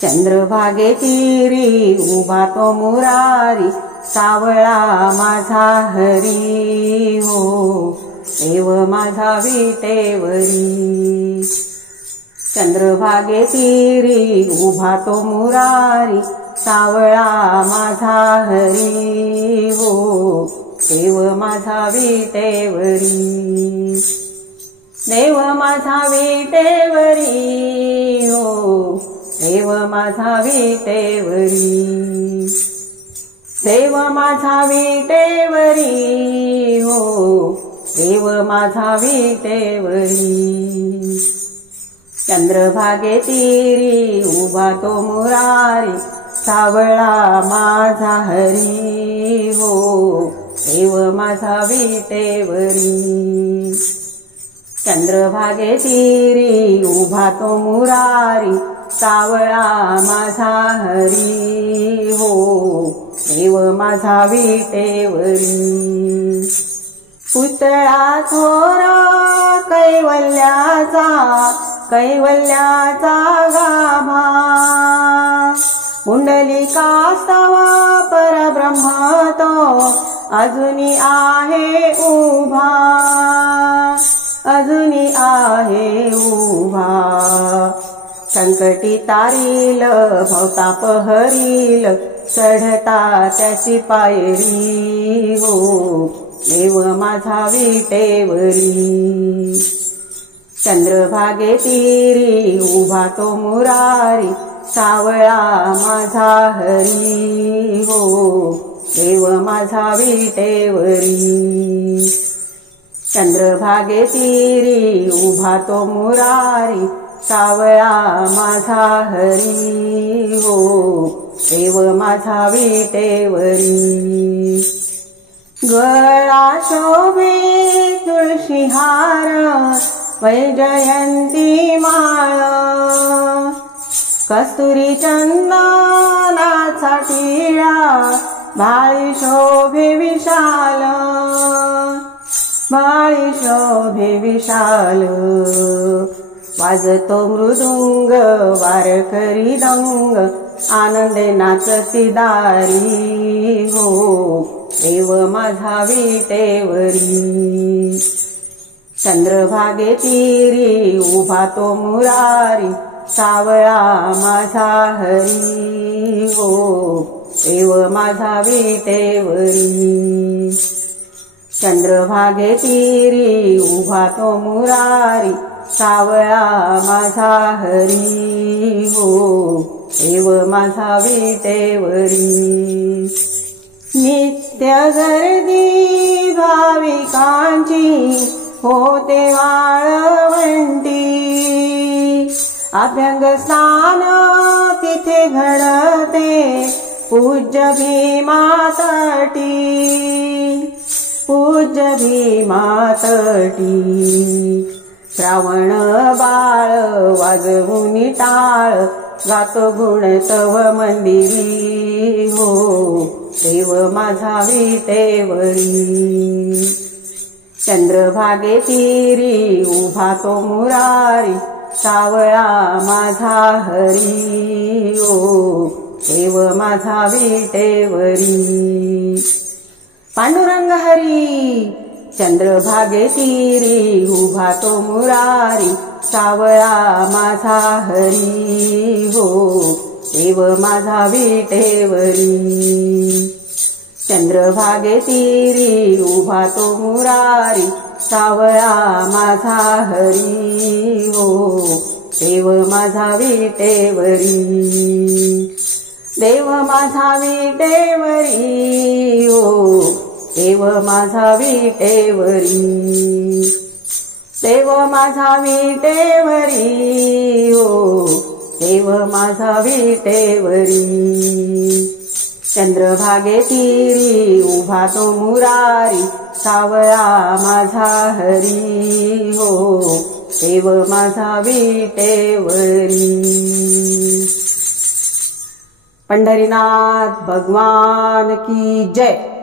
चंद्रभागे तीरी उभा तो मुरारी, सावळा माझा हरी हो, देव माझा विटेवरी। चंद्रभागे तीरी उभा तो मुरारी, सावळा माझा हरी हो, देव माझा विटेवरी। देव माझा विटेवरी हो, देव माझा विटेवरी। देव माझा विटेवरी हो, देव माझा विटेवरी। चंद्रभागे तीरी उभा तो मुरारी, सावळा माझा हरी हो, देव माझा विटेवरी। चंद्रभागे तीरी उभा तो मुरारी, सावळा माझा हरी हो, देव माझा विटेवरी। पुतळा थोरा कैवल्याचा, कैवल्याचा गाभा, पुंडलिकास्तवा परब्रह्म तो अजुनी आहे उभा, अजुनी आहे उभा। संकटी तारील भवताप हरील, चढता त्याची पायरी हो, देव माझा विटेवरी। चंद्रभागे तीरी उभा तो मुरारी, सावळा माझा हरी हो, देव माझा विटेवरी। चंद्रभागे तीरी उभा तो मुरारी, सावळा माझा हरी हो, देव माझा विटेवरी। गळा शोभे तुळशी हार, वैजयंती माळ, कस्तुरी चंदनाचा टिळा, भाळी शोभे विशाल, भाळी शोभे विशाल। वाजतो मृदुंग वारकरी दंग, आनंदे नाचती दारी हो, देव माझा विटेवरी। चंद्रभागे तीरी उभा तो मुरारी, सावळा माझा हरी हो, देव माझा विटेवरी। चंद्रभागे तीरी उभा तो मुरारी, सावळा माझा हरी हो, देव माझा विटेवरी। नित्य गर्दी भाविकांची होते वाळवंटी, अभ्यंग स्नान तिथे घडते पूज्य भीमा तटी, पूज्य भीमा तटी। श्रावण बाळ वाजवूनी टाळ, गातो गुण तव मंदिरी हो, देव माझा विटेवरी। चंद्रभागे तीरी उभा तो मुरारी, सावळा माझा हरी हो, देव माझा विटेवरी। पांडुरंग हरी। चंद्रभागे तीरी उभा तो मुरारी, सावळा माझा हरी हो, देव माझा विटेवरी। चंद्रभागे तीरी उभा तो मुरारी, सावळा माझा हरी हो, देव माझा विटेवरी। देव माझा विटेवरी हो, देव माझा विटेवरी। देव माझा विटेवरी हो, देव माझा विटेवरी। चंद्रभागे तीरी उभा तो मुरारी, सावळा माझा हरी हो, देव माझा विटेवरी। पंढरीनाथ भगवान की जय।